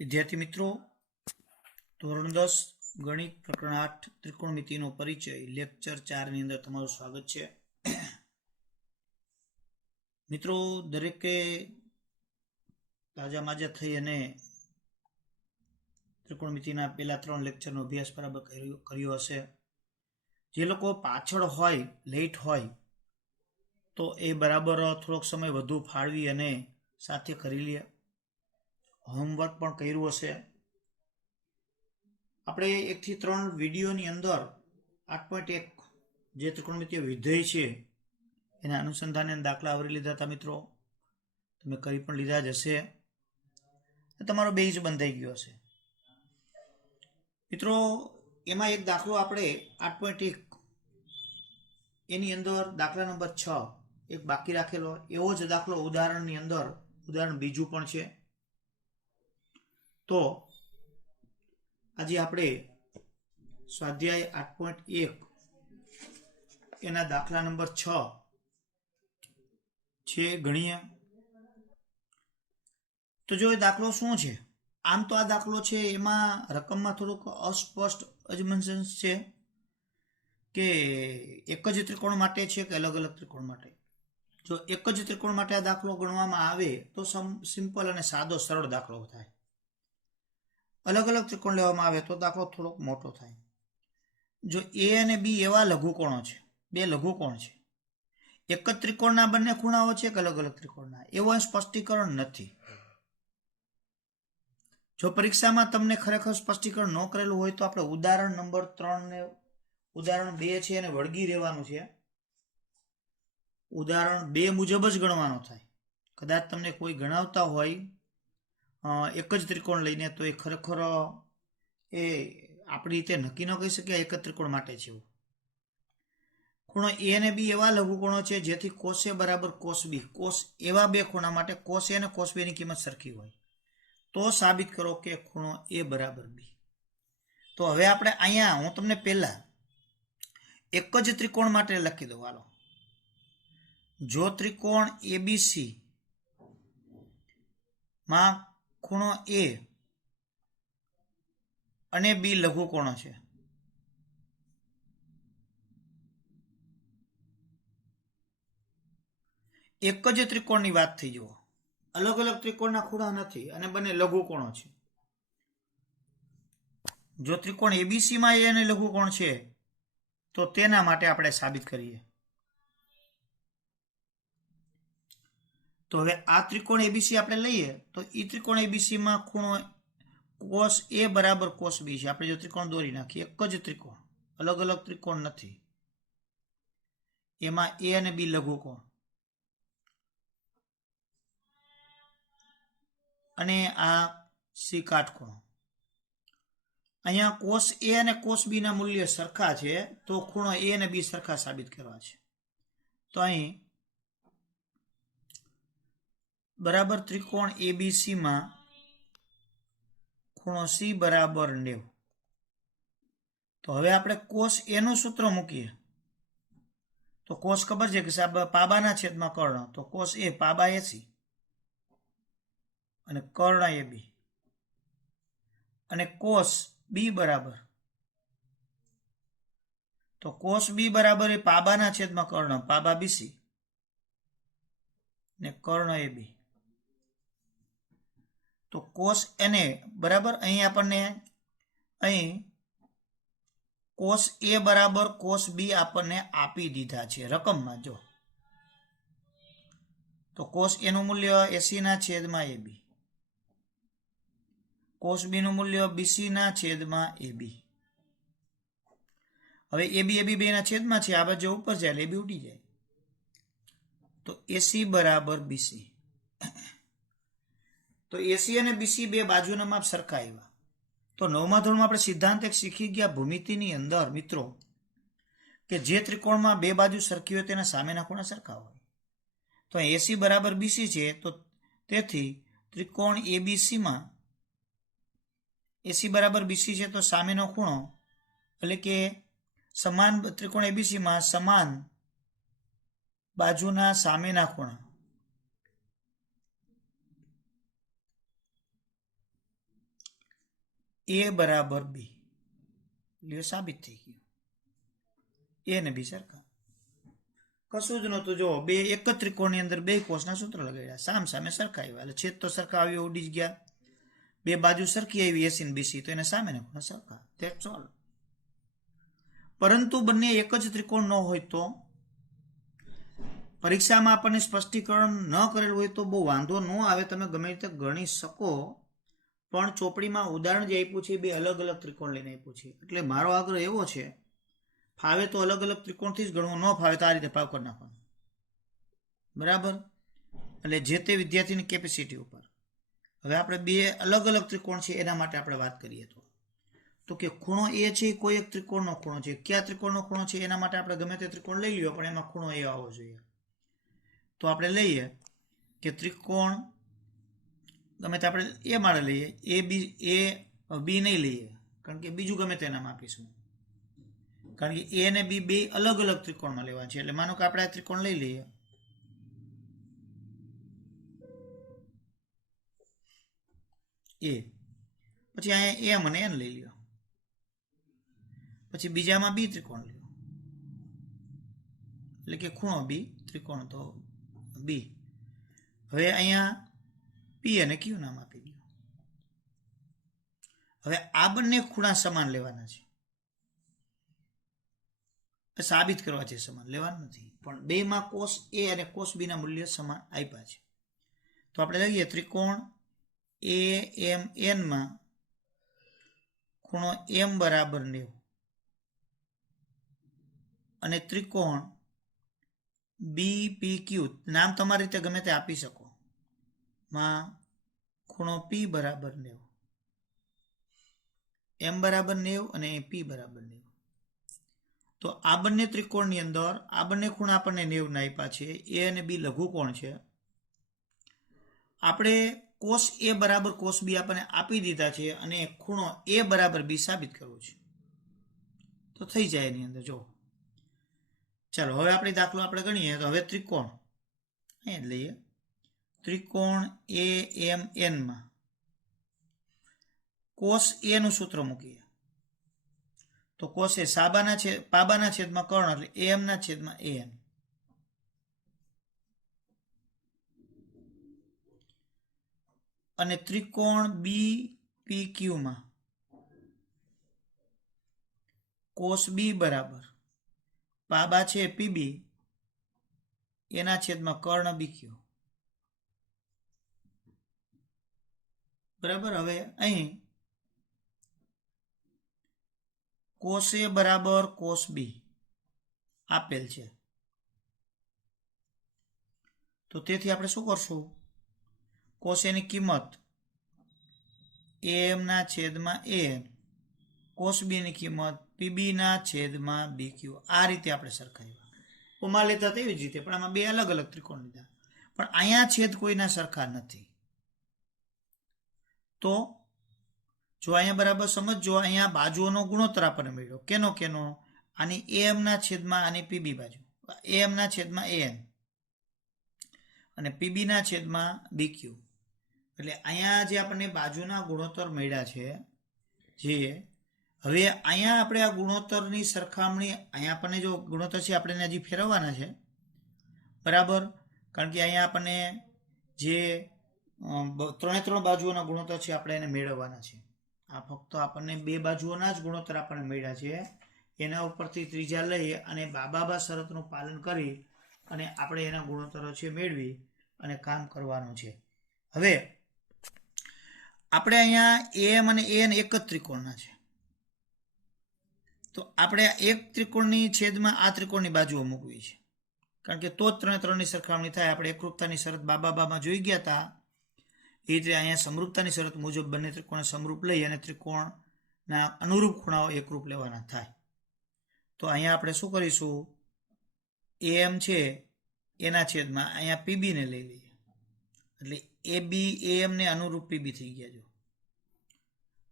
विद्यार्थी मित्रों, धोरण 10 गणित प्रकरण 8 त्रिकोणमितिनो परिचय लेक्चर 4 ની અંદર તમારું સ્વાગત છે। મિત્રો, દરેકે તાજા માજા થઈ અને ત્રિકોણમિતિના પહેલા 3 લેક્ચરનો અભ્યાસ બરાબર કર્યો હશે। જે લોકો પાછળ હોય, લેટ હોય, તો એ બરાબર થોડોક સમય વધુ ફાળવી અને સાથે કરી લે। હોમવર્ક પણ કર્યું હશે। આપણે 1 થી 3 વિડીયોની અંદર 8.1 જે ત્રિકોણમિતિય વિધેય છે એના અનુસંધાને દાખલા આવરી લીધા હતા। મિત્રો, તમે કરી પણ લીધા જ હશે, તમારો બેઝ બંધાઈ ગયો હશે। મિત્રો, એમાં એક દાખલો આપણે 8.1 એની અંદર દાખલા નંબર 6 એક બાકી રાખેલો, એવો જ દાખલો ઉદાહરણની અંદર ઉદાહરણ બીજું પણ છે। તો આજે આપણે સ્વાધ્યાય 8.1 એના દાખલા નંબર 6 છે ગણીએ। તો જો એ દાખલો શું છે, આમ તો આ દાખલો છે એમાં રકમમાં થોડુંક અસ્પષ્ટ અજમંજસ છે કે એક જ ત્રિકોણ માટે છે કે અલગ અલગ ત્રિકોણ માટે। જો એક જ ત્રિકોણ માટે આ દાખલો ગણવામાં આવે તો સિમ્પલ અને સાદો સરળ દાખલો થાય। અલગ અલગ ત્રિકોણ લેવામાં આવે તો દાખલો થોડોક મોટો થાય। જો એ અને બી એવા લઘુકોણો છે, બે લઘુકોણ છે, એક જ ત્રિકોણના બંને ખૂણાઓ છે કે અલગ અલગ ત્રિકોણના, એવું સ્પષ્ટીકરણ નથી। જો પરીક્ષામાં તમને ખરેખર સ્પષ્ટીકરણ ન કરેલું હોય તો આપણે ઉદાહરણ નંબર 3 ને ઉદાહરણ 2 છે એને વળગી રહેવાનું છે। ઉદાહરણ 2 મુજબ જ ગણવાનો થાય। કદાચ તમને કોઈ ગણાવતા હોય એક જ ત્રિકોણ લઈને તો એ ખરેખર એ આપણી રીતે નક્કી ન કહી શકીએ એક જ ત્રિકોણ માટે છે એવું। ખૂણો એ અને બી એવા લઘુકોણો છે જેથી કોસ એ બરાબર કોસ બી, કોસ એવા બે ખૂણા માટે કોસ એ અને કોસ બી ની કિંમત સરખી હોય તો સાબિત કરો કે ખૂણો એ બરાબર બી। તો હવે આપણે અહીંયા હું તમને પહેલા એક જ ત્રિકોણ માટે લખી દઉં। હાલો, જો ત્રિકોણ એબીસી માં ખૂણો એ અને બી લઘુકોણો છે, એક જ ત્રિકોણની વાત થઈ, જુઓ અલગ અલગ ત્રિકોણના ખૂણા નથી અને બંને લઘુકોણો છે। જો ત્રિકોણ એબીસી માં એ અને લઘુકોણ છે તો તેના માટે આપણે સાબિત કરીએ। તો હવે આ ત્રિકોણ એબીસી આપણે લઈએ તો એ ત્રિકોણ એબીસી માં ખૂણો કોસ એ બરાબર કોસ બી છે। આપણે જો ત્રિકોણ દોરી નાખીએ, એક જ ત્રિકોણ, અલગ અલગ ત્રિકોણ નથી, એમાં એ અને બી લઘુકોણ અને આ સી કાટકોણ। અહીંયા કોસ એ અને કોસ બી ના મૂલ્ય સરખા છે તો ખૂણો એ અને બી સરખા સાબિત કરવા છે। તો અહીં બરાબર ત્રિકોણ એબીસી માં ખૂણો સી બરાબર 90। તો હવે આપણે કોસ એ નું સૂત્ર મૂકીએ તો કોસ ખબર છે કે પાબાના છેદમાં કર્ણ, તો કોસ એ પાબા 80 અને કર્ણ એ બી, અને કોસ બી બરાબર, તો કોસ બી બરાબર એ પાબાના છેદમાં કર્ણ પાબા બીસી ને કર્ણ એ બી। તો કોસ એને બરાબર અહીં આપણને અહીં કોસ એ બરાબર કોસ બી આપણને આપી દીધા છે રકમમાં। જો તો કોસ એનું મૂલ્ય 80 ના છેદમાં એ બી, કોસ બી નું મૂલ્ય બીસી ના છેદમાં એ બી। હવે એ બી બે ના છેદમાં છે, આ બાજુ ઉપર જાય એટલે એ બી ઉડી જાય, તો એસી બરાબર બીસી। તો એસી અને બીસી બે બાજુના માપ સરખા આવ્યા। તો 9મા ધોરણમાં આપણે સિદ્ધાંત એક શીખી ગયા ભૂમિતિની અંદર મિત્રો કે જે ત્રિકોણમાં બે બાજુ સરખી હોય તેના સામેના ખૂણા સરખા હોય। તો એસી બરાબર બીસી છે, તો તેથી ત્રિકોણ એબીસી માં એસી બરાબર બીસી છે તો સામેનો ખૂણો એટલે કે સમાન ત્રિકોણ એબીસી માં સમાન બાજુના સામેના ખૂણા, એ બરાબર બી, એટલે સાબિત થઈ ગયું. એ ને બી સરખા. કશું જ નહોતું. જો બે એક જ ત્રિકોણની અંદર બે કોસના સૂત્ર લગાડ્યા, સામ સામે સરખા આવ્યા, એટલે છેદ તો સરખા આવ્યો, ઉડી જ ગયા. બે બાજુ સરખી આવી એસી ને બીસી, તો એને સામે ને ખૂણા સરખા. That's all. પરંતુ બંને એક જ ત્રિકોણ ન હોય તો પરીક્ષામાં આપણને સ્પષ્ટીકરણ ન કરેલું હોય તો બહુ વાંધો ન આવે, તમે ગમે રીતે ગણી શકો. પણ ચોપડીમાં ઉદાહરણ જે આપ્યું છે બે અલગ અલગ ત્રિકોણ લઈને આપ્યું છે. એટલે મારો આગ્રહ એવો છે, ફાવે તો અલગ અલગ ત્રિકોણથી જ ગણવું, ન ફાવે તો આ રીતે ભાગ કરી નાખવાનું. બરાબર? એટલે જે તે વિદ્યાર્થીની કેપેસિટી ઉપર. હવે આપણે બે અલગ અલગ ત્રિકોણ છે એના માટે આપણે વાત કરીએ તો કે ખૂણો એ છે કોઈ એક ત્રિકોણનો ખૂણો છે. કયા ત્રિકોણનો ખૂણો છે એના માટે આપણે ગમે તે ત્રિકોણ લઈ લ્યો, પણ એમાં ખૂણો એ આવવો જોઈએ. તો આપણે લઈએ કે ત્રિકોણ ગમે તે આપણે એ માટે લઈએ, એ બી નહીં લઈએ, કારણ કે બીજું ગમે તે નામ આપીશું. કારણ કે એ અને બી બે અલગ અલગ ત્રિકોણમાં લેવા છે. એટલે માનો કે આપણે આ ત્રિકોણ લઈ લઈએ, એ પછી અહીંયા એમ અને એન લઈ લ્યો, પછી બીજામાં બી ત્રિકોણ લ્યો, એટલે કે ખૂણો બી, ત્રિકોણ તો બી. હવે અહીંયા પી અને ક્યુ નામ આપી દો. હવે આ બંને ખૂણા સમાન લેવાના છે, સાબિત કરવા છે સમાન લેવાનું નથી, પણ બેમાં કોસ એ અને કોસ બી ના મૂલ્ય સમાન આપ્યા છે. તો આપણે લઈએ ત્રિકોણ એ એમ એન માં ખૂણો એમ બરાબર 90 અને ત્રિકોણ બી પી ક્યુ, નામ તમારી રીતે ગમે તે આપી શકો, માં ખૂણો પી બરાબર 90, એમ બરાબર 90 અને પી બરાબર 90. તો આ બંને ત્રિકોણની અંદર આ બંને ખૂણા આપણને 90 ના આપ્યા છે. એ અને બી લઘુકોણ છે. આપણે કોસ એ બરાબર કોસ બી આપણને આપી દીધા છે અને ખૂણો એ બરાબર બી સાબિત કરવો છે. તો થઈ જાય એની અંદર. જો ચાલો હવે આપણે દાખલો આપણે ગણીએ. તો હવે ત્રિકોણ અહીંયા લઈએ, ત્રિકોણ એ એમ એન માં કોસ એ નું સૂત્ર મૂકીએ તો કોસ એ પાબાના છેદમાં કર્ણ, એટલે એમ ના છેદમાં એન. અને ત્રિકોણ બી પી ક્યુ માં કોસ બી બરાબર પાબા છે પીબી એના છેદમાં કર્ણ બી ક્યુ. બરાબર? હવે અહીં કોસ એ બરાબર કોસ બી આપેલ છે, તો તેથી આપણે શું કરશું? કોસ એની કિંમત એમ ના છેદમાં એન, કોસ બી ની કિંમત પીબી ના છેદમાં બી ક્યુ. આ રીતે આપણે સરખાવ્યા. ઉપમા લેતા તેવી જ રીતે, પણ આમાં બે અલગ અલગ ત્રિકોણ લીધા. પણ અહીંયા છેદ કોઈના સરખા નથી. તો જો અહીંયા બરાબર સમજો, અહીંયા બાજુઓનો ગુણોત્તર આપણને મળ્યો. કેનો કેનો? આની એમ ના છેદમાં આની પીબી બાજુ, એમ ના છેદમાં એન અને પીબી ના છેદમાં બીક્યુ. એટલે અહીંયા જે આપણને બાજુના ગુણોત્તર મળ્યા છે, જે હવે અહીંયા આપણે આ ગુણોત્તરની સરખામણી, અહીંયા આપણને જો ગુણોત્તર છે આપણે હજી ફેરવવાના છે. બરાબર? કારણ કે અહીંયા આપણને જે ત્રણ બાજુઓના ગુણોત્તર છે આપણે એને મેળવવાના છે. આ ફક્ત આપણને બે બાજુઓના જ ગુણોત્તર આપણને મળ્યા છે. એના ઉપરથી ત્રીજા લઈ અને બાબા શરતનું પાલન કરી અને આપણે એના ગુણોત્તરો છે મેળવી અને કામ કરવાનું છે. હવે આપણે અહીંયા એમ અને એન એક જ ત્રિકોણના છે, તો આપણે એક ત્રિકોણની છેદમાં આ ત્રિકોણની બાજુઓ મૂકવી છે, કારણ કે તો જ ત્રણની સરખામણી થાય. આપણે એકરૂપતાની શરત બાબામાં જોઈ ગયા હતા એ રીતે અહીંયા સમરૂપતાની શરત મુજબ બંને ત્રિકોણ સમરૂપ લઈ અને ત્રિકોણના અનુરૂપ ખૂણાઓ એકરૂપ લેવાના થાય. તો અહીંયા આપણે શું કરીશું? એમ છે એના છેદમાં અહીંયા પીબી ને લઈ લઈએ, એટલે એ બી એમ ને અનુરૂપ પીબી થઈ ગયા. જો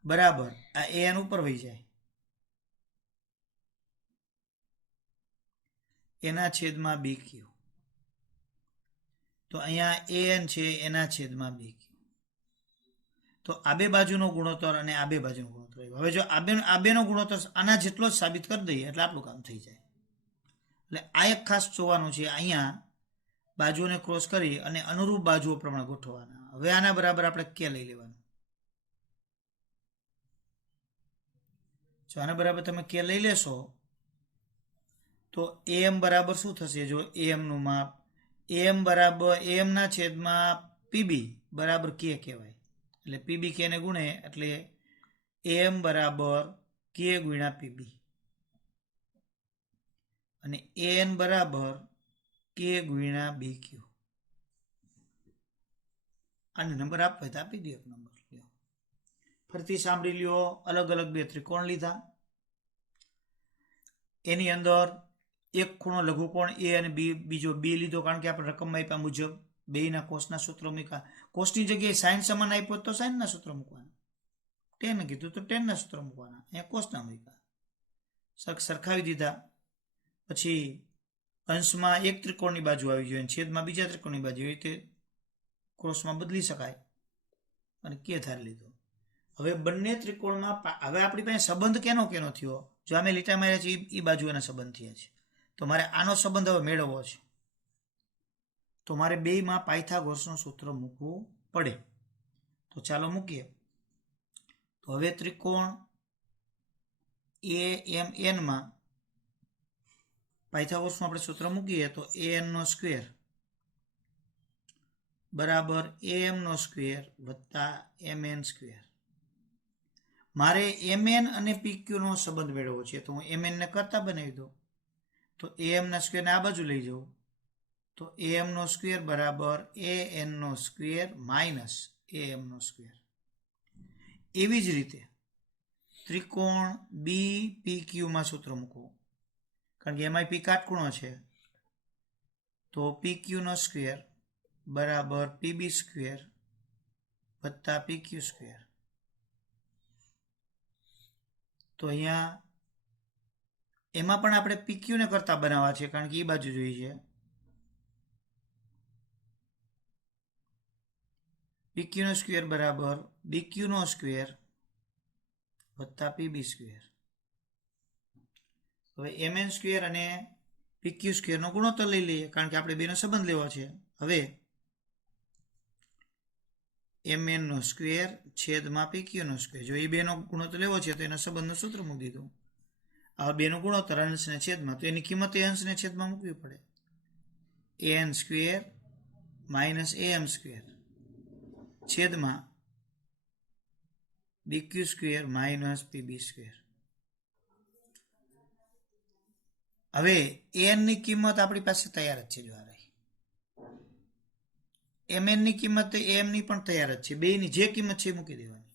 બરાબર, આ એન ઉપર વહી જાય, એના છેદમાં બી ક્યુ. તો અહીંયા એન છે એના છેદમાં બી ક્યુ. તો આ બે બાજુનો ગુણોત્તર અને આ બે બાજુનો ગુણોત્તર આવ્યો. હવે જો આ બેનો ગુણોત્તર આના જેટલો જ સાબિત કરી દઈએ એટલે આપણું કામ થઈ જાય. એટલે આ એક ખાસ જોવાનું છે. અહીંયા બાજુઓને ક્રોસ કરી અને અનુરૂપ બાજુઓ પ્રમાણે ગોઠવવાના. હવે આના બરાબર આપણે કે લઈ લેવાનું. જો આના બરાબર તમે કે લઈ લેશો તો am બરાબર શું થશે? જો am નું માપ am બરાબર am ના છેદમાં pb બરાબર k કહેવાય. એટલે pb k ને ગુણે એટલે am બરાબર k ગુણ્યા pb અને an બરાબર k ગુણ્યા bq. આને નંબર આપવા તો આપી દો એક નંબર. લ્યો ફરીથી સાંભળી લ્યો. અલગ અલગ બે ત્રિકોણ લીધા. એની અંદર એક ખૂણો લઘુકોણ a અને બીજો b લીધો, કારણ કે આપણે રકમ આપ્યા મુજબ બેયના કોસના સૂત્ર મૂક્યા. કોસની જગ્યાએ સાઇન સમાન આપ્યો તો સાઇનના સૂત્ર મૂકવાના, ટેન કીધું તો ટેનના સૂત્ર મૂકવાના, અહીંયા કોસના મૂક્યા. સરખાવી દીધા. પછી અંશમાં એક ત્રિકોણની બાજુ આવી જોઈએ, છેદમાં બીજા ત્રિકોણની બાજુ, એવી રીતે ક્રોસમાં બદલી શકાય અને કે ધારી લીધો. હવે બંને ત્રિકોણમાં હવે આપણી પાસે સંબંધ કેનો કેનો થયો? જો અમે લીટા માર્યા છે એ બાજુ એના સંબંધ થયા છે, તો મારે આનો સંબંધ હવે મેળવવો છે. તો મારે બેયમાં પાયથાગોરસનું સૂત્ર મૂકવું પડે. તો ચાલો મૂકીએ. તો હવે ત્રિકોણ AMN માં પાયથાગોરસનું આપણે સૂત્ર મૂકીએ તો an નો સ્ક્વેર બરાબર am નો સ્ક્વેર વત્તા mn સ્ક્વેર. મારે mn અને pq નો સંબંધ મેળવવો છે, તો હું mn ને કરતા બનાવી દઉં. તો am ના સ્ક્વેરને આ બાજુ લઈ જાઉં તો am નો સ્ક્વેર બરાબર an નો સ્ક્વેર માઇનસ am નો સ્ક્વેર. એવી જ રીતે ત્રિકોણ BPQ માં સૂત્ર મૂકવું, કારણ કે એમાં p કાટખૂણો છે. તો pq નો સ્ક્વેર બરાબર pb સ્ક્વેર વત્તા pq સ્ક્વેર. તો અહીંયા એમાં પણ આપણે pq ને કરતા બનાવવા છે, કારણ કે એ બાજુ જોઈએ છે. pq નો સ્ક્વેર બરાબર bq નો સ્ક્વેર વત્તા pb સ્ક્વેર. હવે mn સ્ક્વેર અને pq સ્ક્વેર નો ગુણોત્તર લઈ લઈએ, કારણ કે આપણે બેનો સંબંધ લેવો છે. હવે mn નો સ્ક્વેર છેદમાં pq નો સ્ક્વેર. જો એ બેનો ગુણોત્તર લેવો છે તો એના સંબંધનું સૂત્ર મૂકી દીધું. આ બેનો ગુણોત્તર અંશને છેદમાં, તો એની કિંમત એ અંશને છેદમાં મૂકવી પડે. an square minus am square છેદમાં bq square minus pb square. હવે an ની કિંમત આપણી પાસે તૈયાર જ છે. જો mn ની કિંમત am ની પણ તૈયાર જ છે. બેયની જે કિંમત છે એ મૂકી દેવાની.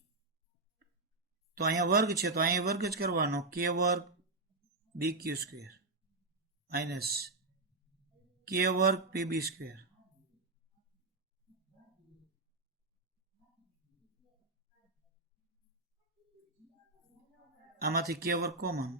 તો અહીંયા વર્ગ છે તો અહીંયા વર્ગ જ કરવાનો, k વર્ગ bq સ્ક્વેર માઇનસ k વર્ગ pb સ્ક્વેર. આમાંથી k વર્ગ કોમન,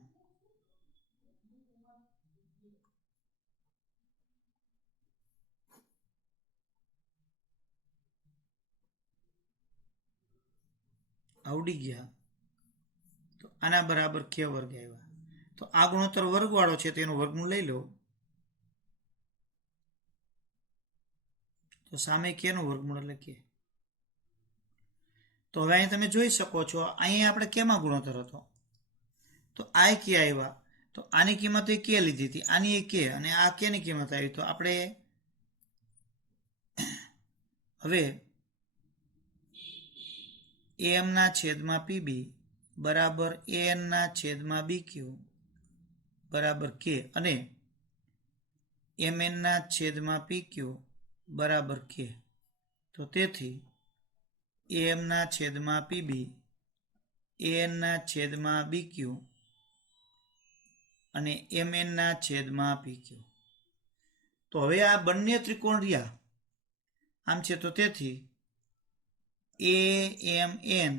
આવડી ગયા. તો આના બરાબર k વર્ગ આવ્યા. તો આ ગુણોત્તર વર્ગવાળો છે, તેનું વર્ગમૂળ લઈ લો. તો સામે k નું વર્ગમૂળ એટલે k. તો હવે અહીં તમે જોઈ શકો છો, અહીં આપણે કેમાં ગુણોત્તર હતો? તો આ k આવ્યા. તો આની કિંમત એ k લીધી હતી, આની એ k, અને આ k ની કિંમત આવી. તો આપણે હવે am ના છેદમાં pb બરાબર an ના છેદમાં bq બરાબર k અને mn ના છેદમાં pq બરાબર k. તો તેથી am ના છેદમાં pb an ના છેદમાં bq અને mn ના છેદમાં pq. તો હવે આ બંને ત્રિકોણ રહ્યા આમ છે, તો તેથી AMN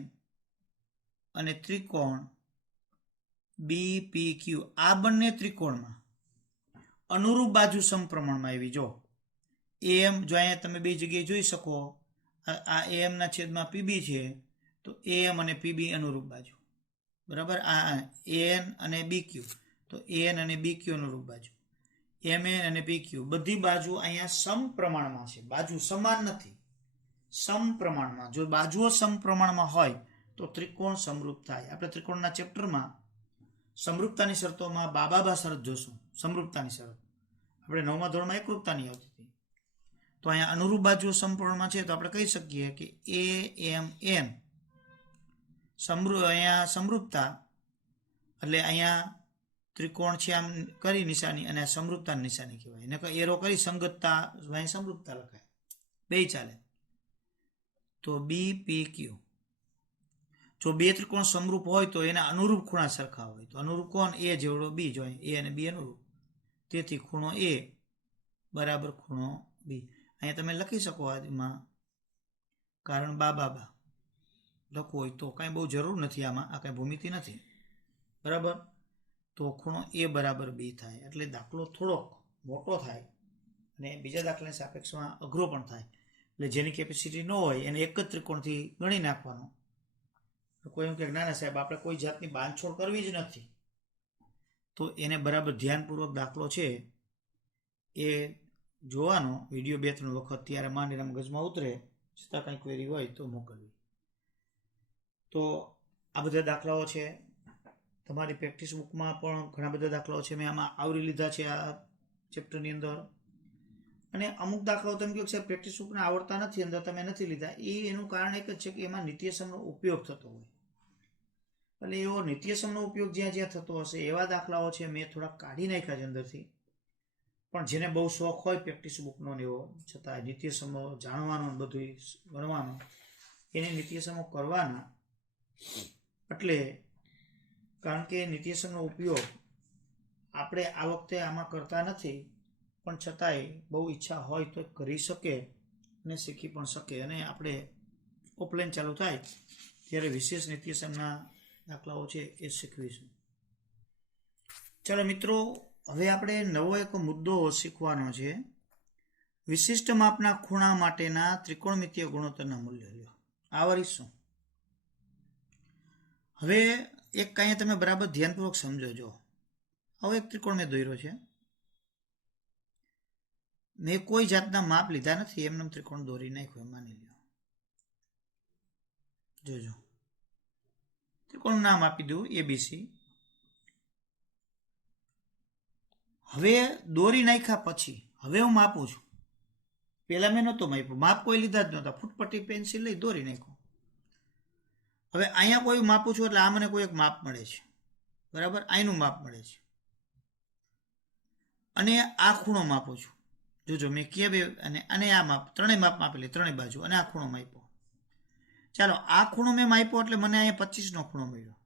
અને ત્રિકોણ BPQ આ બંને ત્રિકોણમાં અનુરૂપ બાજુ સમપ્રમાણમાં આવી. જો AM, જો અહીંયા તમે બે જગ્યાએ જોઈ શકો, આ AM ના છેદમાં PB છે તો AM અને PB અનુરૂપ બાજુ, બરાબર. આ AN અને BQ, તો AN અને BQ અનુરૂપ બાજુ, MN અને PQ બધી બાજુ અહીંયા સમપ્રમાણમાં છે. બાજુ સમાન નથી, સમપ્રમાણમાં. જો બાજુઓ સમપ્રમાણમાં હોય તો ત્રિકોણ સમરૂપ થાય. આપણે ત્રિકોણના ચેપ્ટરમાં સમરૂપતાની શરતોમાં બાબા શરત જોશું. સમરૂપતાની શરત આપણે 9મા ધોરણમાં એકરૂપતાની આવતી હતી. તો અહીંયા અનુરૂપ બાજુઓ સમપ્રમાણમાં છે તો આપણે કહી શકીએ કે AMN અહીંયા સમરૂપતા, એટલે અહીંયા ત્રિકોણ છે આમ કરી નિશાની અને સમરૂપતાની નિશાની કહેવાય. એને એરો કરી સંગતતા સમરૂપતા લખાય, બે ચાલે. તો BPQ, જો બે ત્રિકોણ સમરૂપ હોય તો એના અનુરૂપ ખૂણા સરખા હોય. તો અનુરૂપ કોણ? A જેવડો B જોઈએ, A અને B અનુરૂપ. તેથી ખૂણો A બરાબર ખૂણો B. અહીંયા તમે લખી શકો આમાં, કારણ બા લખવું હોય તો કાંઈ બહુ જરૂર નથી આમાં, આ કાંઈ ભૂમિતિ નથી, બરાબર. તો ખૂણો A બરાબર B થાય. એટલે દાખલો થોડોક મોટો થાય અને બીજા દાખલાની સાપેક્ષમાં અઘરો પણ થાય. એટલે જેની કેપેસિટી ન હોય એને એક જ ત્રિકોણથી ગણી નાખવાનો. કોઈ એમ કે ના ના સાહેબ આપણે કોઈ જાતની બાંધછોડ કરવી જ નથી, તો એને બરાબર ધ્યાનપૂર્વક દાખલો છે એ જોવાનો વિડીયો 2-3 વખત, ત્યારે માંડીને મગજમાં ઉતરે. છતાં કંઈ ક્વેરી હોય તો મોકલવી. તો આ બધા દાખલાઓ છે. તમારી પ્રેક્ટિસ બુકમાં પણ ઘણા બધા દાખલાઓ છે, મેં આમાં આવરી લીધા છે આ ચેપ્ટરની અંદર. અને અમુક દાખલાઓ તમે કહો સાહેબ પ્રેક્ટિસ બુકને આવડતા નથી, અંદર તમે નથી લીધા. એનું કારણ એક જ છે કે એમાં નિત્યસમનો ઉપયોગ થતો હોય. એટલે એવો નિત્યસમનો ઉપયોગ જ્યાં જ્યાં થતો હશે એવા દાખલાઓ છે મેં થોડા કાઢી નાખ્યા છે અંદરથી. પણ જેને બહુ શોખ હોય પ્રેક્ટિસ બુકનો ને એવો, છતાં નિત્યસમો જાણવાનો બધું ગણવાનો, એને નિત્યસમો કરવાના. એટલે કારણ કે નિત્યસમનો ઉપયોગ આપણે આ વખતે આમાં કરતા નથી, પણ છતાંય બહુ ઈચ્છા હોય તો કરી શકે અને શીખી પણ શકે. અને આપણે ઓફલાઈન ચાલુ થાય ત્યારે વિશેષ નિત્યસમના દાખલાઓ છે એ શીખવીશું. ચાલો મિત્રો, હવે આપણે નવો એક મુદ્દો શીખવાનો છે. વિશિષ્ટ માપના ખૂણા માટેના ત્રિકોણમિતીય ગુણોત્તરના મૂલ્ય લ્યો. આવરીશું. હવે એક કાંઈ તમે બરાબર ધ્યાનપૂર્વક સમજો. હવે એક ત્રિકોણ મેં દોર્યો છે, મેં કોઈ જાતના માપ લીધા નથી, એમને ત્રિકોણ દોરી નાખ્યો, માની લો. જોજો, ત્રિકોણનું નામ આપી દઉં ABC. હવે દોરી નાખ્યા પછી હવે હું માપું છું. પહેલા મેં નહોતો માપ્યો, માપ કોઈ લીધા જ નહોતા, ફૂટપટ્ટી પેન્સિલ લઈ દોરી નાખ્યો. હવે અહીંયા કોઈ માપું છું એટલે આ મને કોઈ એક માપ મળે છે, બરાબર. અહીંનું માપ મળે છે અને આ ખૂણો માપું છું. જોજો મેં કે બે અને આ માપ, ત્રણેય માપ માપેલી, ત્રણેય બાજુ, અને આ ખૂણો માપ્યો. ચાલો આ ખૂણો મેં માપ્યો એટલે મને અહીંયા 25નો ખૂણો મળ્યો.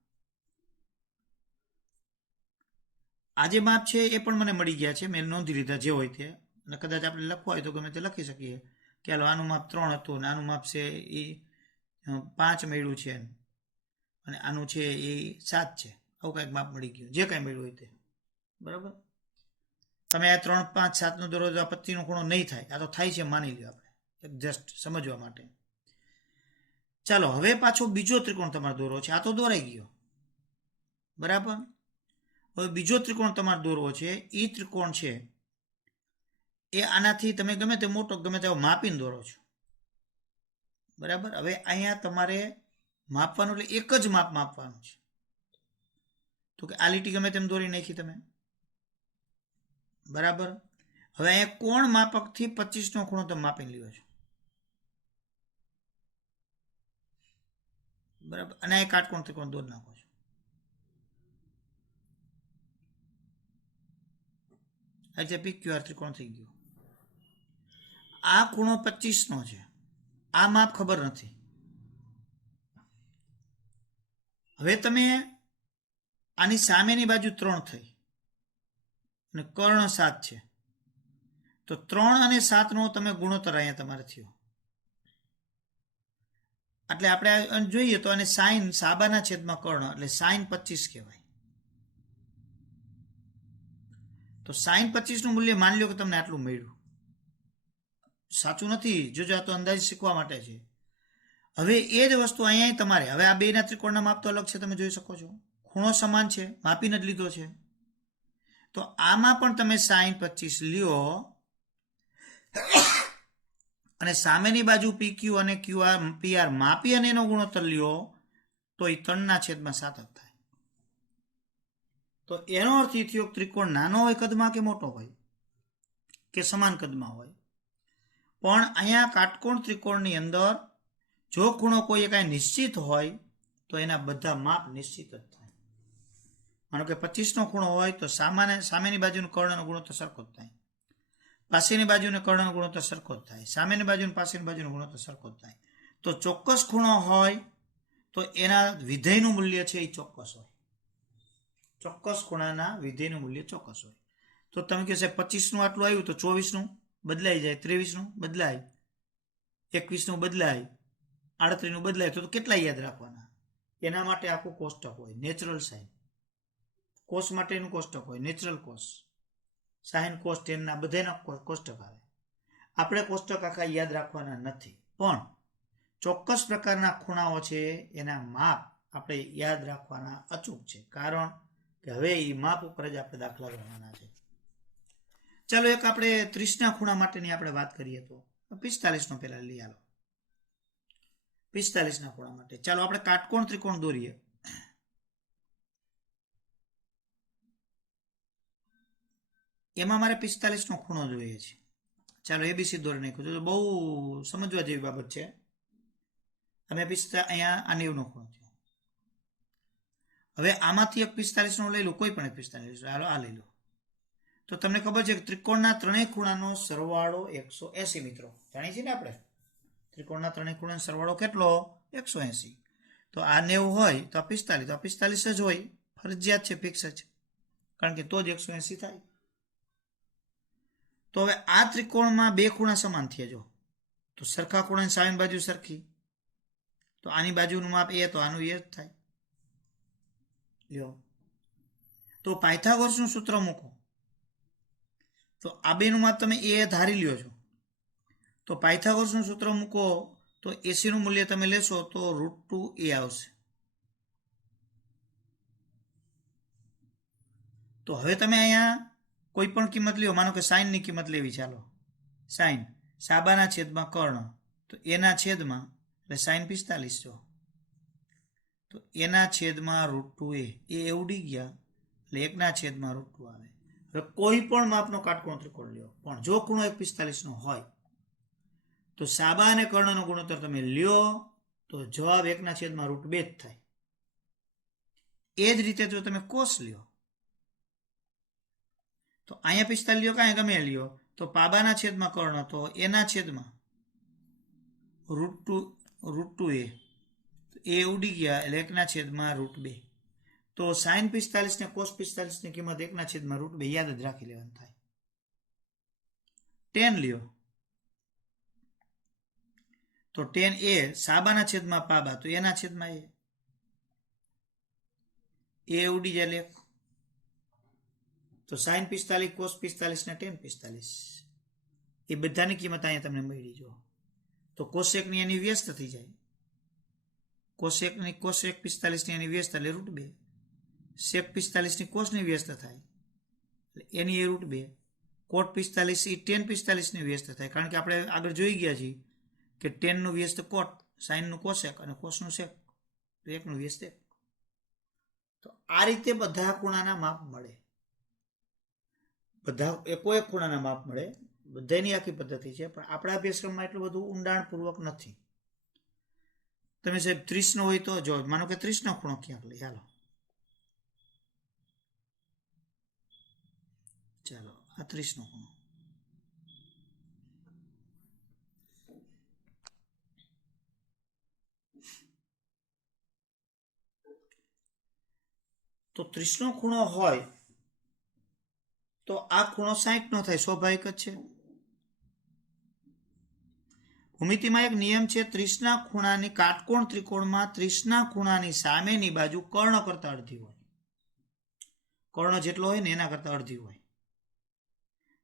આ જે માપ છે એ પણ મને મળી ગયા છે, મેં નોંધી લીધા જે હોય તે. અને કદાચ આપણે લખવા હોય તો ગમે તે લખી શકીએ કે હાલો આનું માપ 3 હતું અને આનું માપ છે એ 5 મળ્યું છે અને આનું છે એ 7 છે. આવું કંઈક માપ મળી ગયું, જે કાંઈ મળ્યું હોય તે, બરાબર. તમે આ 3, 5, 7નો દોરો, આ 25નો ખૂણો નહીં થાય, આ તો થાય છે માની લો આપણે, જસ્ટ સમજવા માટે. ચાલો હવે પાછો બીજો ત્રિકોણ તમારો દોરો છે, આ તો દોરાઈ ગયો, બરાબર. હવે બીજો ત્રિકોણ તમારો દોરવો છે, એ ત્રિકોણ છે એ આનાથી તમે ગમે તે મોટો ગમે તે માપીને દોરો છો, બરાબર. હવે અહીંયા તમારે માપવાનું એટલે એક જ માપ માપવાનું છે. તો કે આ લીટી ગમે તેમ દોરી નાખી તમે, બરાબર. હવે અહીંયા કોણ માપકથી 25નો ખૂણો તમે માપી લ્યો છો, બરાબર. અને આ કાટકોણ ત્રિકોણ દોરી નાખો છો. એટલે PQR ત્રિકોણ થઈ ગયો. આ ખૂણો 25નો છે, આ માપ ખબર નથી. હવે તમે આની સામેની બાજુ 3 થઈ અને કર્ણ 7 છે, તો 3 અને 7નો તમે ગુણોત્તર અહીંયા તમારે થયો. એટલે આપણે જોઈએ તો આને સાઈન સાબાના છેદમાં કર્ણ એટલે સાઈન 25 કહેવાય. તો સાઈન 25નું મૂલ્ય માની લો કે તમને આટલું મળ્યું. સાચું નથી, જોજો, આ તો અંદાજ શીખવા માટે છે. હવે એ જ વસ્તુ અહીંયા તમારે, હવે આ બેના ત્રિકોણના માપ તો અલગ છે, તમે જોઈ શકો છો, ખૂણો સમાન છે, માપીને જ લીધો છે. તો આમાં પણ તમે sin 25 લ્યો અને સામેની બાજુ PQ અને PR માપી અને એનો ગુણોત્તર લ્યો તો એ 3/7 જ થાય. તો એનો અર્થ એ થયો ત્રિકોણ નાનો હોય કદમાં કે મોટો હોય કે સમાન કદમાં હોય, પણ અહીંયા કાટકોણ ત્રિકોણની અંદર જો ખૂણો કોઈ કાંઈ નિશ્ચિત હોય તો એના બધા માપ નિશ્ચિત જ થાય. માનો કે 25નો ખૂણો હોય તો સામેની બાજુનું કર્ણનો ગુણોત્તર સરખો જ થાય, પાસેની બાજુને કર્ણનો ગુણોત્તર સરખો જ થાય, સામેની બાજુ પાસેની બાજુનો ગુણોત્તર સરખો જ થાય. તો ચોક્કસ ખૂણો હોય તો એના વિધેયનું મૂલ્ય છે એ ચોક્કસ હોય, ચોક્કસ ખૂણાના વિધેયનું મૂલ્ય ચોક્કસ હોય. તો તમે કહે 25નું આટલું આવ્યું તો 24નું બદલાઈ જાય, 23નું બદલાય, 21નું બદલાય, 38નું બદલાય, તો કેટલા યાદ રાખવાના? એના માટે આખું કોષ્ટક હોય, નેચરલ સાઇન. કોસ માટેનું કોષ્ટક હોય, નેચરલ કોસ, સાઇન, કોસ, ટેનના બધાના કોષ્ટક આવે. આપણે કોષ્ટક આખા યાદ રાખવાના નથી, પણ ચોક્કસ પ્રકારના ખૂણાઓ છે એના માપ આપણે યાદ રાખવાના અચૂક છે, કારણ કે હવે એ માપ ઉપર જ આપણે દાખલા ગણવાના છે. ચાલો એક આપણે 30ના ખૂણા માટેની આપણે વાત કરીએ તો 45નો પહેલા લઈ આલો. 45ના ખૂણા માટે ચાલો આપણે કાટકોણ ત્રિકોણ દોરીએ. એમાં મારે 45નો ખૂણો જોઈએ છે. ચાલો એબીસી દોરી નાખ્યું, તો બહુ સમજવા જેવી બાબત છે. અમે અહીંયા આ 90નો ખૂણો છે. હવે આમાંથી એક 45નો લઈ લો, કોઈ પણ એક 45, હાલો આ લઈ લો. તો તમને ખબર છે કે ત્રિકોણના ત્રણેય ખૂણાનો સરવાળો 180. મિત્રો જાણીએ છીએ ને આપણે, ત્રિકોણના ત્રણેય ખૂણાનો સરવાળો કેટલો? 180. તો આ 90 હોય તો આ 45, તો આ 45 જ હોય, ફરજિયાત છે, ફિક્સ જ, કારણ કે તો જ 180 થાય. તો હવે આ ત્રિકોણમાં બે ખૂણા સમાન થયા, જો તો સરખા ખૂણાની સામેની બાજુ સરખી, તો આની બાજુનું માપ એ, તો આનું એ જ થાય. લ્યો, તો પાયથાગોરસનું સૂત્ર મૂકો, તો આ બેનું માપ તમે એ ધારી લ્યો છો, તો પાયથાગોરસનું સૂત્ર મૂકો તો 80નું મૂલ્ય તમે લેશો તો √2a આવશે. તો હવે તમે અહીંયા કોઈ પણ કિંમત લ્યો, માનો કે સાઇનની કિંમત લેવી, ચાલો સાઇન સાબાના છેદમાં કર્ણ, તો એના છેદમાં એટલે સાઇન 45 જો, તો એના છેદમાં √2a, એ ઉડી ગયા એટલે 1/√2 આવે. હવે કોઈ પણ માપનો કાટકોણ ત્રિકોણ લ્યો, પણ જો ખૂણો 45નો હોય તો સાબા અને કર્ણનો ગુણોત્તર તમે લ્યો તો જવાબ 1/√2 જ થાય. એ જ રીતે જો તમે કોસ લ્યો તો અહીંયા 45 લ્યો, કાંઈ ગમે લ્યો, તો પાબાના છેદમાં કર્ણ, તો એના છેદમાં √2a, એ ઉડી ગયા એટલે 1/√2. તો સાઇન 45 ને કોસ 45 ની કિંમત 1/√2 યાદ જ રાખી લેવાનું થાય. 10 લ્યો તો 10 એ સાબાના છેદમાં પાબા, તો એના છેદમાં એ ઉડી જાય, તો સાઇન 45 કોસ 45 ને tan 45 એ બધાની કિંમત અહીંયા તમને મળી. જો તો કોસેકની એની વ્યસ્ત થઈ જાય, કોસેકની કોસેક 45 ની એની વ્યસ્ત એટલે √2, સેક 45 ની કોસની વ્યસ્ત થાય એટલે એની એ √2, કોટ 45 એ tan 45 ની વ્યસ્ત થાય, કારણ કે આપણે આગળ જોઈ ગયા છીએ કે tan નું વ્યસ્ત કોટ, સાઇનનું કોસેક અને કોસનું સેક, તો એકનું વ્યસ્ત એક. તો આ રીતે બધા ખૂણાના માપ મળે, બધા એકો એક ખૂણાના માપ મળે, બધાની આખી પદ્ધતિ છે, પણ આપણા અભ્યાસક્રમમાં એટલું બધું ઊંડાણપૂર્વક નથી. તમે સાહેબ 30નો હોય તો જો, માનો કે 30નો ખૂણો ક્યાંક લઈ, હાલો ચાલો આ 30નો ખૂણો, તો 30નો ખૂણો હોય તો આ ખૂણો 60નો થાય, સ્વાભાવિક જ છે. ભૂમિતિમાં એક નિયમ છે, 30ના ખૂણાની કાટકોણ ત્રિકોણમાં 30ના ખૂણાની સામેની બાજુ કર્ણ કરતા અડધી હોય, કર્ણ જેટલો હોય ને એના કરતા અડધી હોય.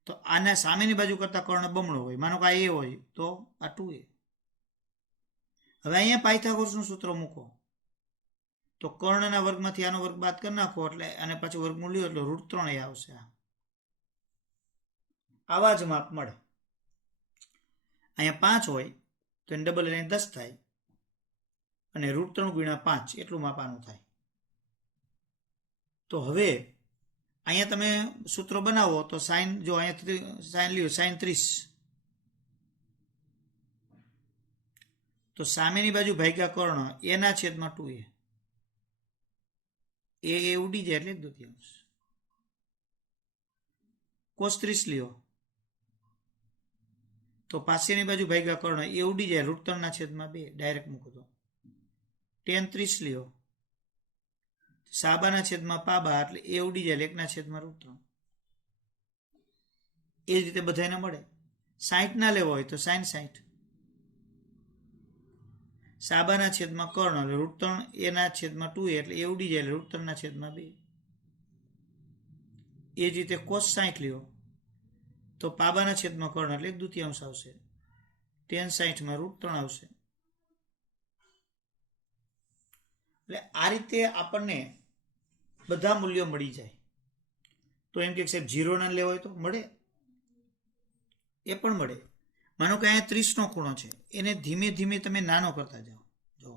તો આના સામેની બાજુ કરતા કર્ણ બમણો હોય, માનો કે આ એ હોય તો આ 2a. હવે અહીંયા પાયથાગોરસનું સૂત્ર મૂકો તો કર્ણના વર્ગમાંથી આનો વર્ગ બાદ કરી નાખો એટલે અને પાછું વર્ગમૂળ લ્યો એટલે √3 આવશે. આવા જ માપ મળે. અહીંયા 5 હોય તો એને ડબલ લઈને 10 થાય અને √3 × 5 એટલું માપ આનું થાય. તો હવે અહીંયા તમે સૂત્રો બનાવો તો સાઇન, જો અહીંયા સાઇન લ્યો સાઇન 30, તો સામેની બાજુ ભાગ્યા કર્ણ એના છેદમાં 2a, એ ઉડી જાય એટલે 1/2. cos 30 લ્યો તો પાસેની બાજુ ભાગ્યા કર્ણ એ ઉડી જાય √3/2, ડાયરેક્ટ મૂકો તો. tan 30 લ્યો સાબાના છેદમાં પાબા એટલે એ ઉડી જાય 1/√3. એ જ રીતે બધાને મળે. 60 ના લેવો હોય તો sin 60, સાબાના છેદમાં કર્ણ એટલે √3/2 એટલે એ ઉડી જાય એટલે √3/2. એ જ રીતે cos 60 લ્યો તો પાબાના છેદમાં કર્ણ એટલે 1/2 આવશે, tan 60 √3 આવશે. એટલે આ રીતે આપણને બધા મૂલ્યો મળી જાય. તો એમ કે સાહેબ 0 ના લેવા હોય તો મળે, એ પણ મળે. માનો કે અહીંયા 30નો ખૂણો છે, એને ધીમે ધીમે તમે નાનો કરતા જાઓ. જો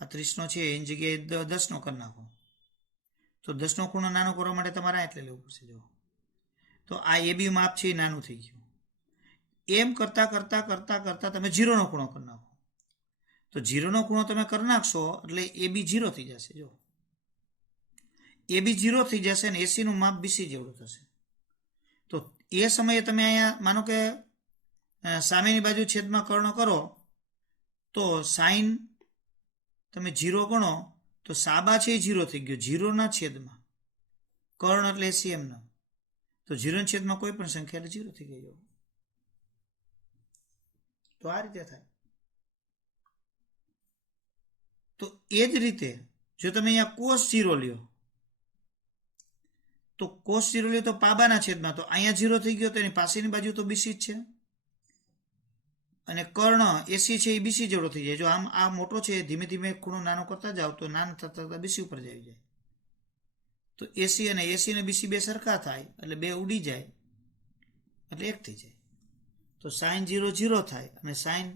આ 30નો છે એની જગ્યાએ 10નો કરી નાખો તો 10નો ખૂણો નાનો કરવા માટે તમારે એટલે લેવું પડશે. જો તો આ એ બી માપ છે એ નાનું થઈ ગયું. એમ કરતા કરતા કરતા કરતા તમે 0નો ખૂણો કરી નાખો તો 0નો ખૂણો તમે કરી નાખશો એટલે એ બી 0 થઈ જશે. જો એ બી 0 થઈ જશે ને એસીનું માપ બીસી જેવડું થશે. તો એ સમયે તમે અહીંયા માનો કે સામેની બાજુ છેદમાં કર્ણ કરો તો સાઈન તમે 0 ગણો તો સાબા છે એ 0 થઈ ગયો, 0ના છેદમાં કર્ણ એટલે એસીએમ ના, તો 0ના છેદમાં કોઈ પણ સંખ્યા એટલે 0 થઈ ગયો. તો આ રીતે થાય. તો એ જ રીતે જો તમે અહીંયા cos 0 લ્યો તો cos 0 લ્યો તો પાબાના છેદમાં, તો અહીંયા 0 થઈ ગયો તો એની પાસેની બાજુ તો બીસી જ છે અને કર્ણ એસી છે એ બીસી જેવડો થઈ જાય. જો આમ આ મોટો છે ધીમે ધીમે ખૂણો નાનો કરતા જાવ તો નાનો થતા બીસી ઉપર આવી જાય. તો એસી અને એસી ને બીસી બે સરખા થાય એટલે બે ઉડી જાય એટલે 1 થઈ જાય. તો sin 0 0 થાય અને sin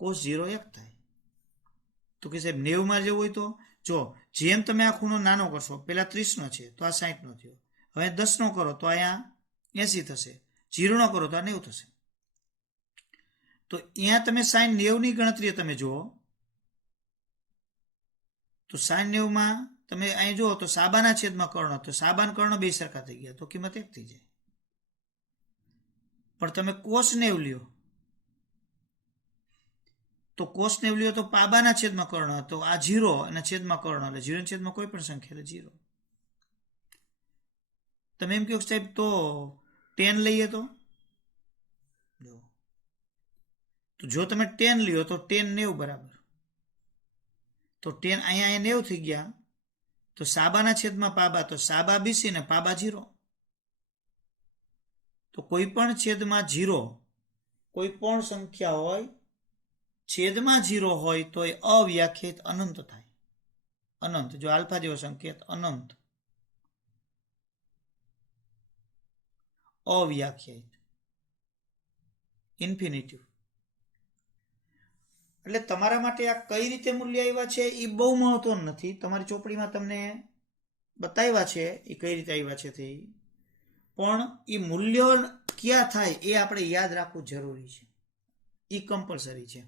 cos 0 1 થાય. તો કે સાહેબ 90 જેવું હોય તો જો જેમ તમે આ ખૂણો નાનો કરશો, પેલા 30નો છે તો આ 60નો થયો, હવે 10નો કરો તો અહીંયા 80 થશે, 0નો કરો તો આ 90 થશે. તો અહીંયા તમે sin 90ની ગણતરી તમે જુઓ તો sin 90માં તમે અહીં જુઓ તો સાબાના છેદમાં કર્ણ, તો સાબાન કર્ણ બે સરખા થઈ ગયા તો કિંમત 1 થઈ જાય. પણ તમે cos 90 લ્યો તો cos 90 લ્યો તો પાબાના છેદમાં કર્ણ, તો આ 0 અને છેદમાં કર્ણ એટલે 0 છેદમાં કોઈ પણ સંખ્યા એટલે 0. તમે એમ કહો સાહેબ તો 10 લઈએ તો જો તમે 10 લ્યો તો 10 90 બરાબર, તો 10 અહીંયા 90 થઈ ગયા તો સાબાના છેદમાં પાબા, તો સાબા બીસી ને પાબા 0. તો કોઈ પણ છેદમાં 0 કોઈ પણ સંખ્યા હોય છેદમાં 0 હોય તો એ અવ્યાખ્યાયિત અનંત થાય. અનંત, જો આલ્ફા જેવો સંકેત અનંત, અવ્યાખ્યાયિત, ઇન્ફિનિટિવ. એટલે તમારા માટે આ કઈ રીતે મૂલ્ય આવ્યા છે એ બહુ મહત્વનું નથી. તમારી ચોપડીમાં તમને બતાવ્યા છે એ કઈ રીતે આવ્યા છે તે, પણ એ મૂલ્ય ક્યાં થાય એ આપણે યાદ રાખવું જરૂરી છે, એ કમ્પલસરી છે.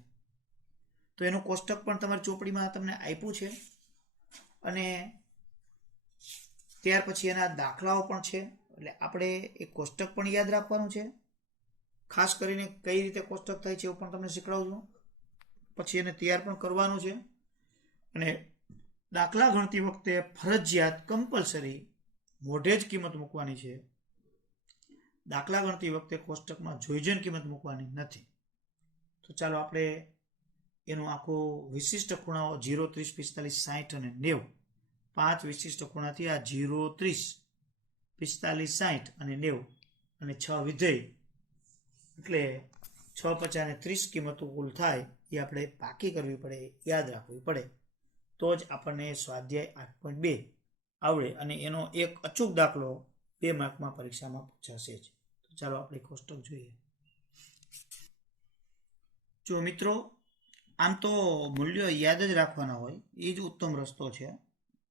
તો એનું કોષ્ટક પણ તમારી ચોપડીમાં તમને આપ્યું છે અને ત્યાર પછી એના દાખલાઓ પણ છે. એટલે આપણે એ કોષ્ટક પણ યાદ રાખવાનું છે. ખાસ કરીને કઈ રીતે કોષ્ટક થાય છે એવું પણ તમને શીખવાડું છું. પછી એને તૈયાર પણ કરવાનું છે. અને દાખલા ગણતી વખતે ફરજિયાત કમ્પલસરી મોઢે જ કિંમત મૂકવાની છે. દાખલા ગણતી વખતે કોષ્ટકમાં જોઈ જોઈને કિંમત મૂકવાની નથી. તો ચાલો આપણે એનું આખું વિશિષ્ટ ખૂણાઓ 0, 30, 45, 60 અને 90, 5 વિશિષ્ટ ખૂણાથી આ 0, 30, 45, 60 અને 90 અને 6 વિધેય એટલે 6×50 ને 30 કિંમતો કુલ થાય એ આપણે પાકી કરવી પડે, યાદ રાખવી પડે, તો જ આપણને સ્વાધ્યાય 8.2 આવડે અને એનો એક અચૂક દાખલો 2 માર્કમાં પરીક્ષામાં પૂછાશે જ. તો ચાલો આપણે કોષ્ટક જોઈએ. જો મિત્રો, આમ તો મૂલ્યો યાદ જ રાખવાના હોય એ જ ઉત્તમ રસ્તો છે,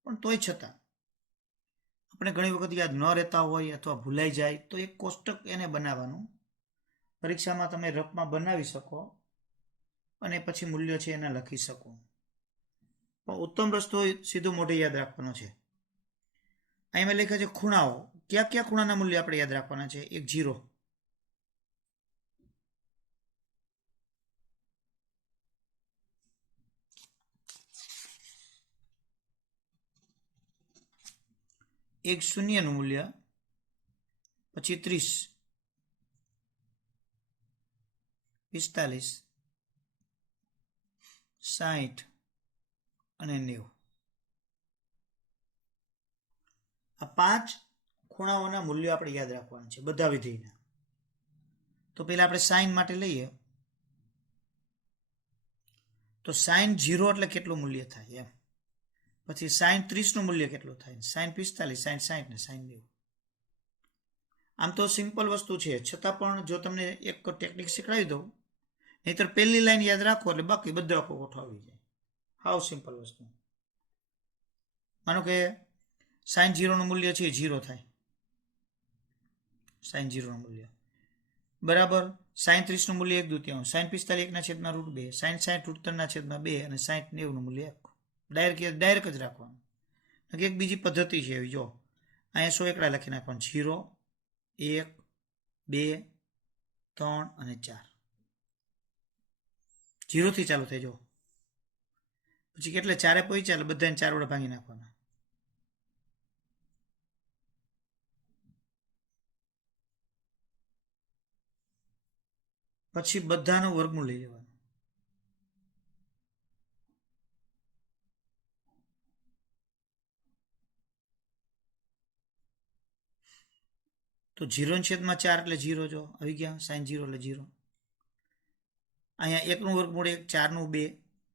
પણ તોય છતાં આપણે ઘણી વખત યાદ ન રહેતા હોય અથવા ભૂલાઈ જાય તો એક કોષ્ટક એને બનાવવાનું, પરીક્ષામાં તમે રફમાં બનાવી શકો અને પછી મૂલ્યો છે એના લખી શકો. પણ ઉત્તમ રસ્તો સીધો મોઢે યાદ રાખવાનો છે. અહીં મેં લખ્યા છે ખૂણાઓ. કયા કયા ખૂણાના મૂલ્ય આપણે યાદ રાખવાના છે? એક 0, એક 0 નું મૂલ્ય, પછી 30, 45, 60 અને 90. આ 5 ખૂણાઓના મૂલ્યો આપણે યાદ રાખવાના છે બધા વિધેયના. તો પહેલા આપણે સાઈન માટે લઈએ તો સાઈન 0 એટલે કેટલું મૂલ્ય થાય એમ. પછી સાઈન 30 નું મૂલ્ય કેટલું થાય, સાઈન 45, સાઈન 60 ને સાઈન 90. આમ તો સિમ્પલ વસ્તુ છે, છતાં પણ જો તમને એક ટેકનિક શીખવાડી દઉં, નહીતર પહેલી લાઈન યાદ રાખો એટલે બાકી બધા આખો ગોઠો આવી જાય. હાવ સિમ્પલ વસ્તુ. માનો કે સાઈન 0 નું મૂલ્ય છે 0 થાય, સાઈન 0 નું મૂલ્ય બરાબર. સાઈન 30 નું મૂલ્ય 1/2, સાઈન 45 1/√2, સાઈન 60 √3/2 અને 60 90 નું મૂલ્ય 1. ડાયરેક્ટ જ રાખવાનું. એક બીજી પદ્ધતિ છે એવી, જો અહીંયા 100 એકડા લખી નાખવાનું, 0, 1, 2, 3 અને 4. 0 થી ચાલુ થાય. જો પછી કેટલે 4 પહોંચ્યા એટલે બધાને 4 વડે ભાંગી નાખવાના. પછી બધાનું વર્ગમૂળ લઈ લેવાનું. તો 0/4 એટલે 0, જો આવી ગયા, સાઈન 0 એટલે 0. અહીંયા 1 નું વર્ગમૂળ 1, 4 નું 2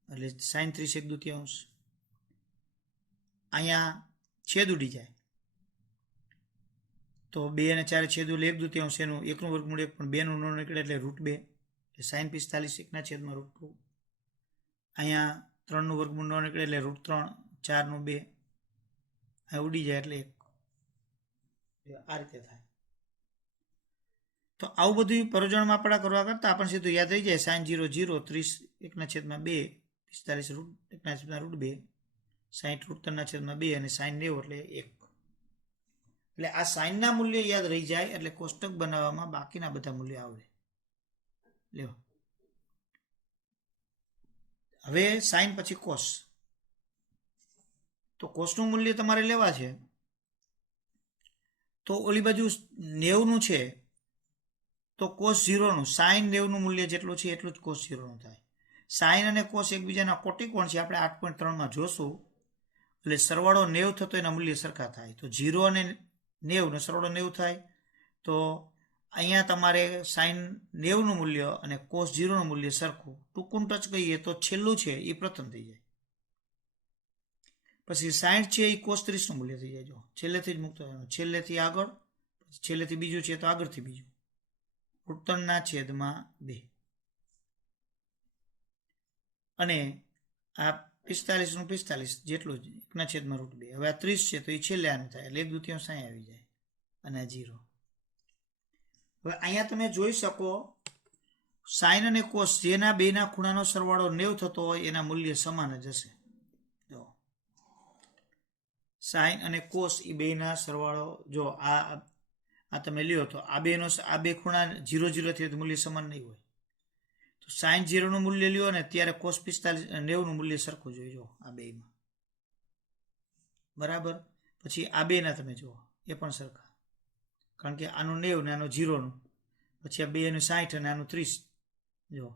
એટલે સાઈન 30 1/2. અહીંયા છેદ ઉડી જાય તો 2 અને 4 છેદ ઉડે 1/2, એનું 1 નું વર્ગમૂળ 1 પણ 2 નું ન નીકળે એટલે √2 એટલે સાઈન 45 1/√2. અહીંયા 3 નું વર્ગમૂળ ન નીકળે એટલે √3, 4 નું 2 અહીંયા ઉડી જાય એટલે 1. આ રીતે થાય. તો આવું બધું પરોજણ માપડા કરવા કરતાં આપણને સીધું યાદ રહી જાય. સાઈન 0 0, 30 1/2, 45 1/√2, 60 √3/2 અને સાઈન 90 એટલે 1. એટલે આ સાઈનના મૂલ્ય યાદ રહી જાય એટલે કોષ્ટક બનાવવામાં બાકીના બધા મૂલ્યો આવડે. લ્યો, હવે સાઈન પછી કોસ. તો કોસનું મૂલ્ય તમારે લેવા છે તો ઓલી બાજુ 90 નું છે તો કોસ 0 નું, સાઈન 90 નું મૂલ્ય જેટલું છે એટલું જ કોસ 0 નું થાય. સાઈન અને કોસ એકબીજાના કોટિકોણ છે, આપણે 8.3 માં જોશું. એટલે સરવાળો 90 થતો એના મૂલ્ય સરખા થાય. તો 0 અને 90 નો સરવાળો 90 થાય. તો અહીંયા તમારે સાઈન 90 નું મૂલ્ય અને કોસ 0 નું મૂલ્ય સરખું. ટૂંકું ટચ કહીએ તો છેલ્લું છે એ પ્રથમ થઈ જાય. પછી 60 છે એ કોસ 30 નું મૂલ્ય થઈ જાય. જો છેલ્લેથી જ મુક્ત, છેલ્લેથી આગળ, છેલ્લેથી બીજું છે તો આગળથી બીજું, √3/2. અને આ 45 નું 45 જેટલું જ 1/√2. હવે આ 30 છે તો એ છેલ્લે આને થાય એટલે 1/2 અહીં આવી જાય અને 0. હવે અહીંયા તમે જોઈ શકો સાઈન અને કોસ જેના બેના ખૂણાનો સરવાળો 90 થતો હોય એના મૂલ્ય સમાન જ હશે. જો સાઈન અને કોસ એ બેના સરવાળો, જો આ તમે લ્યો તો આ બે ખૂણા 0 0 થી મૂલ્ય સમાન નહીં હોય. તો સાઈન 0 નું મૂલ્ય લ્યો ને ત્યારે કોસ 90 નું મૂલ્ય સરખું જોઈએ. જો આ બેમાં બરાબર. પછી આ બેના તમે જુઓ એ પણ સરખા, કારણ કે આનું 90 ને આનું 0 નું. પછી આ બેનું 60 અને આનું 30. જો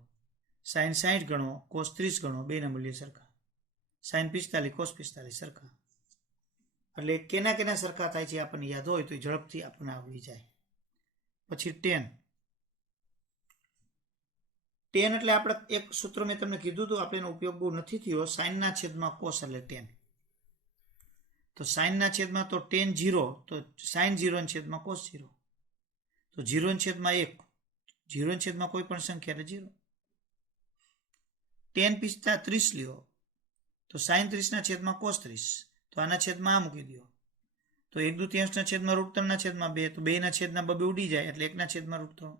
સાઈન 60 ગણો, કોસ 30 ગણો, બેના મૂલ્ય સરખા. સાઈન 45 કોસ 45 સરખા. એટલે કેના કેના સરખા થાય છે આપણને યાદ હોય તો ઝડપથી આપણને આવડી જાય. પછી 10 ટેન એટલે આપણે એક સૂત્ર મેં તમને કીધું હતું, આપણે એનો ઉપયોગ બહુ નથી થયો, સાઇનના છેદમાં કોસ એટલે ટેન. તો સાઇનના છેદમાં તો ટેન 0, તો સાઇન 0 છેદમાં કોસ 0, તો 0 છેદમાં 1, 0 છેદમાં કોઈ પણ સંખ્યા એટલે 0. ટેન 30 લ્યો તો સાઇન 30 છેદમાં કોસ 30, તો આના છેદમાં આ મૂકી દો, તો 1/2 છેદમાં √3 છેદમાં 2, તો 2 છેદના 2 ઉડી જાય એટલે 1 છેદમાં √3.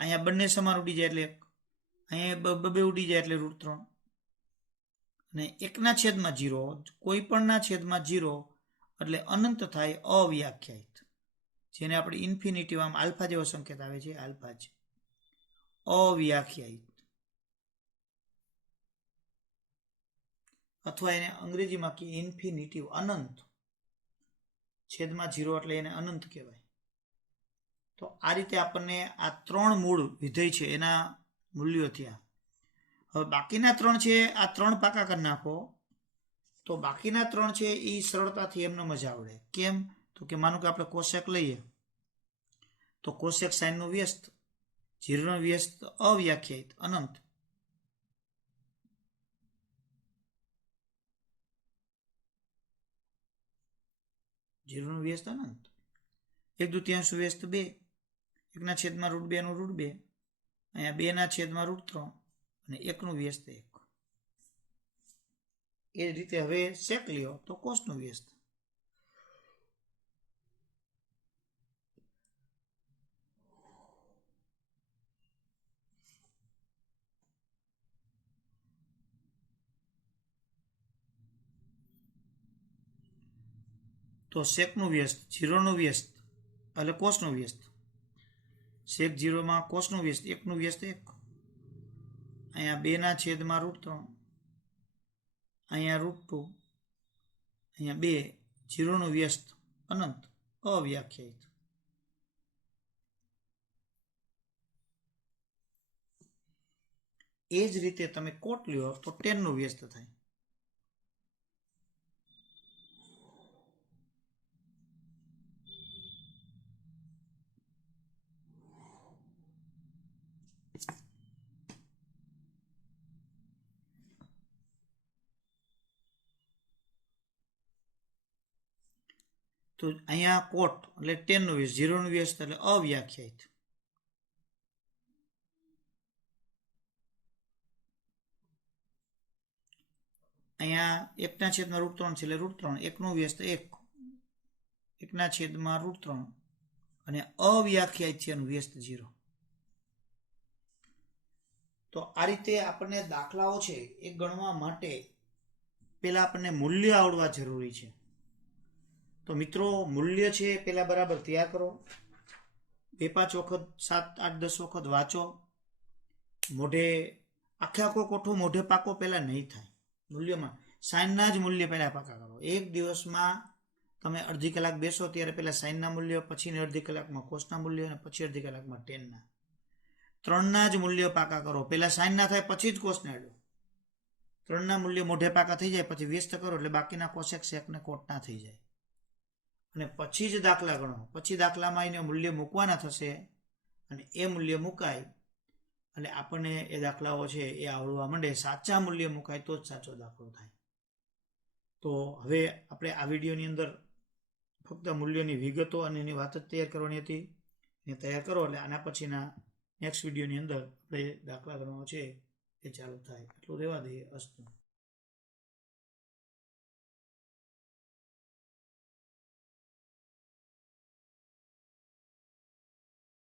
અહીંયા બંને સમાન ઉડી જાય એટલે 1, અહીંયા 2 ઉડી જાય એટલે √3. અને 1 છેદમાં 0, કોઈ પણના છેદમાં 0 એટલે અનંત થાય, અવ્યાખ્યાયિત, જેને આપણે ઇન્ફિનિટિવ, આમ આલ્ફા જેવો સંકેત આવે છે, આલ્ફા જ અવ્યાખ્યાયિત, અથવા એને અંગ્રેજીમાં કે ઇન્ફિનિટિવ, અનંત, છેદમાં 0 એટલે એને અનંત કહેવાય. તો આ રીતે આપણને આ 3 મૂળ વિધેય છે એના મૂલ્યો થયા. હવે બાકીના 3 છે, આ 3 પાકા કરી નાખો તો બાકીના 3 છે એ સરળતાથી એમને મજા આવડે. કેમ? તો કે માનો કે આપણે કોશેક લઈએ તો કોશેક સાઇનનું વ્યસ્ત, 0નું વ્યસ્ત અવ્યાખ્યાયિત, અનંત. જીરોનું વ્યસ્ત અનંત, 1/2 વ્યસ્ત 2, 1 છેદમાં √2 નું √2, અહીંયા 2 છેદમાં √3 અને 1 વ્યસ્ત 1. એ જ રીતે હવે સેક લ્યો તો કોસનું વ્યસ્ત. તો સેકનું વ્યસ્ત, 0નું વ્યસ્ત એટલે કોસનું વ્યસ્ત, સેક 0માં કોસનું વ્યસ્ત, 1 વ્યસ્ત 1, અહીંયા 2 છેદમાં √3, અહીંયા √2, અહીંયા 2, 0નું વ્યસ્ત અનંત, અવ્યાખ્યાયિત. એ જ રીતે તમે કોટ લ્યો તો 10નું વ્યસ્ત થાય. તો અહીંયા કોટ એટલે 10નું વ્યસ્ત, 0નું વ્યસ્ત એટલે અવ્યાખ્યાયિત. અહીંયા 1 છેદમાં √3 છે એટલે √3, 1 વ્યસ્ત 1, 1 છેદમાં √3 અને અવ્યાખ્યાયિત છે એનું વ્યસ્ત 0. તો આ રીતે આપણને દાખલાઓ છે એ ગણવા માટે પહેલા આપણને મૂલ્ય આવડવા જરૂરી છે. તો મિત્રો મૂલ્ય છે પહેલા બરાબર તૈયાર કરો, 2-5 વખત, 7-8-10 વખત વાંચો. મોઢે આખો કોઠો મોઢે પાકો પહેલા નહીં થાય. મૂલ્યમાં સાઇનના જ મૂલ્ય પહેલા પાકા કરો. એક દિવસમાં તમે અડધી કલાક બેસો ત્યારે પહેલા સાઇનના મૂલ્ય, પછી અડધી કલાકમાં કોસના મૂલ્ય અને પછી અડધી કલાકમાં ટેનના. 3ના જ મૂલ્ય પાકા કરો. પહેલા સાઇનના થાય પછી જ કોસને અડો. 3ના મૂલ્ય મોઢે પાકા થઈ જાય પછી વ્યસ્ત કરો એટલે બાકીના કોસેક સેકને કોટના થઈ જાય અને પછી જ દાખલા ગણો. પછી દાખલામાં એને મૂલ્ય મૂકવાના થશે અને એ મૂલ્ય મુકાય એટલે આપણને એ દાખલાઓ છે એ આવડવા માંડે. સાચા મૂલ્ય મુકાય તો જ સાચો દાખલો થાય. તો હવે આપણે આ વિડીયોની અંદર ફક્ત મૂલ્યોની વિગતો અને એની વાત જ તૈયાર કરવાની હતી. એને તૈયાર કરો એટલે આના પછીના નેક્સ્ટ વિડીયોની અંદર આપણે દાખલા ગણવાનો છે એ ચાલુ થાય. એટલું રહેવા દઈએ. અસ્તુ.